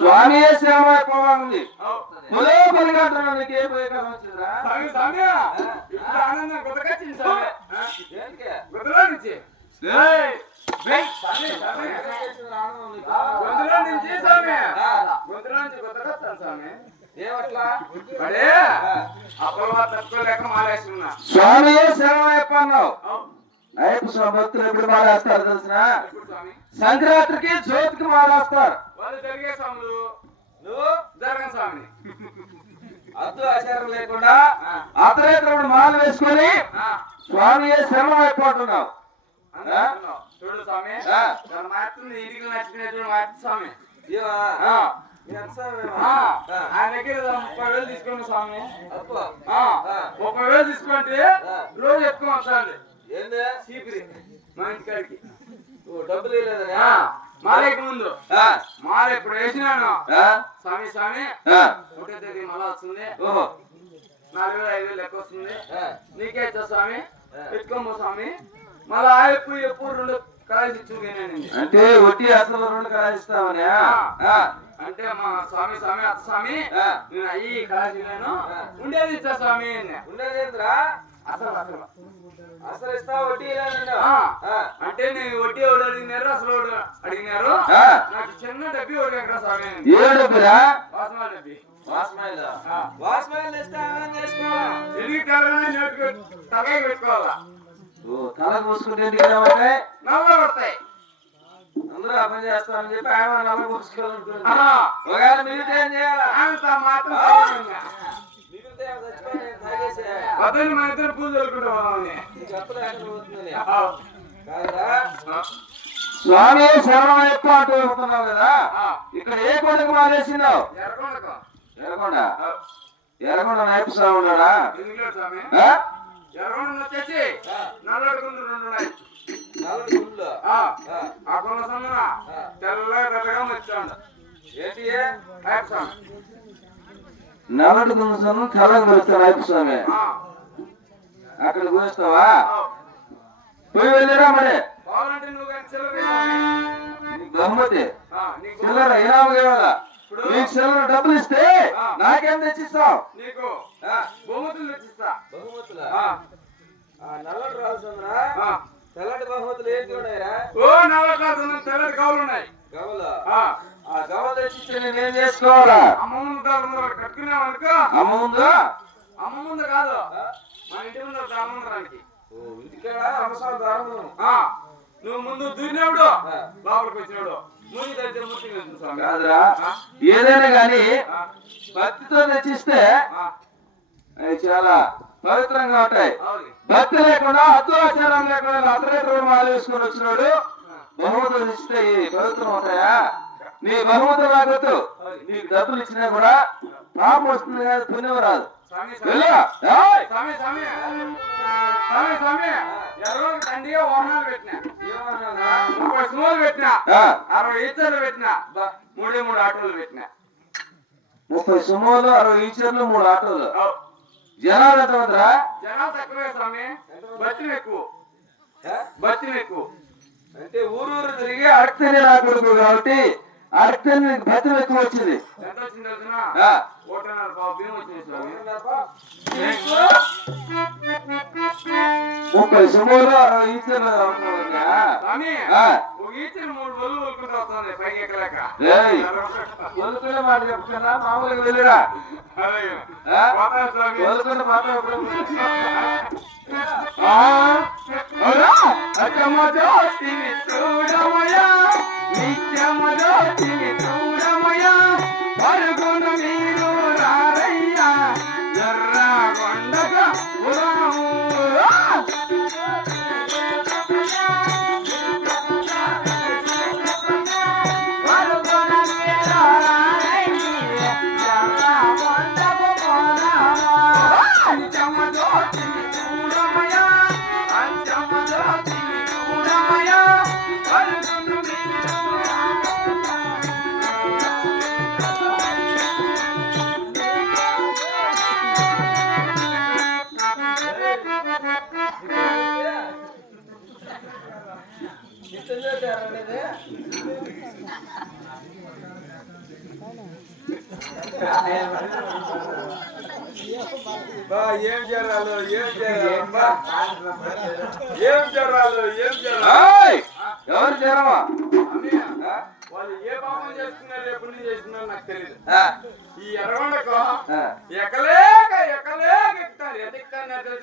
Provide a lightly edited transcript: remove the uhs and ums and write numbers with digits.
స్వామి శ్రమ అయిపోవాలి పలిగంటానికి ఏ పోయే కదా వచ్చిందా ఆనందం గుర్తుకొచ్చింది నుంచి స్వామి శరణం అయిపోన్నావు అయ్యప్ప స్వామి భక్తులు ఎప్పుడు మాలేస్తారు తెలిసిన సంక్రాంతికి జ్యోతికి మాలేస్తారు అద్దు ఆచారం లేకుండా అతరేతరుడు మాల వేసుకొని స్వామి శరణం అయిపోతున్నావు చూడు స్వామి ఇంటికి నచ్చినటువంటి మార్చి స్వామి ఆయన దగ్గర 30,000 తీసుకోండి స్వామి 30,000 తీసుకుంటే రోజు ఎక్కువ వస్తాండి చీపిరి మా ఇంటికాడికి డబ్బులు లేదని మాలేకి ముందు మాల ఇప్పుడు వేసినాను స్వామి స్వామి ఒకటో తేదీ మళ్ళా వస్తుంది 4,000 5,000 లెక్క వస్తుంది నీకే ఇచ్చా స్వామి పెట్టుకోమో స్వామి మళ్ళా ఎప్పుడు 2 కళాయిలు ఇచ్చుకున్నానండి అంటే వడ్డీ అసలు 2 కళాయిస్తామని అంటే మా స్వామి స్వామి అత్త స్వామి నేను అయ్యి కళాయిలను ఉండేది ఇచ్చా స్వామి ఉండేదేంద్రా అసలు అసలు అసలు ఇస్తా వడ్డీ అంటే నేను వడ్డీ ఎవడు అడిగినారు అసలు అడిగినారు నాకు చిన్న డబ్బి ఒకటి ఎక్కడ స్వామి ఏ డబ్బురా వాసమాల డబ్బి వాస్మైల్ ఇస్తే ఎన్ని తలగా పెట్టుకోవాలా తల పూసుకుంటే నల్ల పడతాయి అందరూ అర్థం చేస్తామని చెప్పి ఆయన నల్ల పూసుకోవాలనుకుంటున్నా ఒకవేళ మిగిలితే ఏం చేయాలా మాత్రం వద్దని మన ఇద్దరు పూజ జరుపుకుంటామని స్వామి శరణం ఎక్కువ అంటూ వెళ్తున్నావు కదా ఇక్కడ ఏ కొండకు మాలేసినావు ఎర్రకొండ ఎర్రకొండ నాయకు స్వామి ఉన్నాడా ఎర్రకొండ వచ్చేసి నల్లడి గుండు 2 ఉన్నాయి ఆ కొండ సన్న తెల్లగా పెద్దగా వచ్చాడు ఏంటి స్వామి నల్లడి గుండు సన్న తెల్లగా వచ్చాడు నాయకు స్వామి అక్కడ కూర్చున్నావా పోయి వెళ్ళిరా మరి బహుమతి చిల్లర ఇనాము కావాలా నీకు చిల్లర డబ్బులు ఇస్తే నాకేం తెచ్చిస్తావు నీకు బహుమతులు తెచ్చిస్తా బహుమతులు నల్లడి రాజుంద్రా తెల్లటి బహుమతులు ఏంటి ఉన్నాయరా? ఓ నవకాలు తెల్లటి గౌలు ఉన్నాయి. గవలు ఆ గవలు తెచ్చిస్తే నేనేం చేసుకోవాలా? అమ్మ ముందు కట్టుకునేవానుకో. అమ్మ ముందా? అమ్మ ముందు కాదు, మన ఇంటి ముందు రామందరానికి. ఇంటికాడ అవసరం దారుణం. నువ్వు ముందు దూరినప్పుడు లోపలికి వచ్చినాడు ముందు దగ్గర ముట్టి కాదురా, ఏదైనా గాని భక్తితో తెచ్చిస్తే అవి చాలా పవిత్రంగా ఉంటాయి. భక్తి లేకుండా అద్దురాచారం లేకుండా అర్ధరేతుడు మాల వేసుకొని వచ్చినాడు బహుమతులు తెచ్చితే పవిత్రం అవుతాయా? నీ బహుమతులు రాగొద్దు, నీకు డబ్బులు ఇచ్చినా కూడా పాపం వస్తుంది కానీ పుణ్యం రాదు. తండ్రిగా వాహనాలు పెట్టినా, 30 సుమోలు పెట్టినా, 60 ఈచర్లు పెట్టినా, 3 ఆటోలు పెట్టినా. 30 సుమోలు, 60 ఈచర్లు, 3 ఆటోలు. జనాలు ఎంతమందిరా? జనాలు తక్కువే స్వామి, బతిని ఎక్కువ. బతిని ఎక్కువ అంటే ఊరూరు తిరిగి అడక్తేనే నా కొడుకు కాబట్టి అడక్తేనే బతిని ఎక్కువ వచ్చింది. ఎంత వచ్చింది తెలుసునా? 1.5 పావు బియ్యం వచ్చింది స్వామి. 30 సుమోలు, 60 ఈచర్లు. స్వామి ఒక ఈచర్ 3 బొల్లు ఒలుకుంటూ వస్తుంది పైకి ఎక్కలేక. ఒలుకునే మాట చెప్పుకున్నా మామూలుగా వెళ్ళిరా ఒలుకుంటే మాత్రం ఎప్పుడు చూడమయా నిత్యమోతిని చూడమయా పరుగును మీరు రారయ్యా ఎర్ర కొండగా ఏం జరాలు ఎవరు చేరమా వాళ్ళు ఏ పాపం చేసుకున్నారు ఎప్పుడు చేస్తున్నారు నాకు తెలియదు. ఈ ఎర్రగొండకు ఎక్కలేక ఎక్కుతారు. ఎక్కడ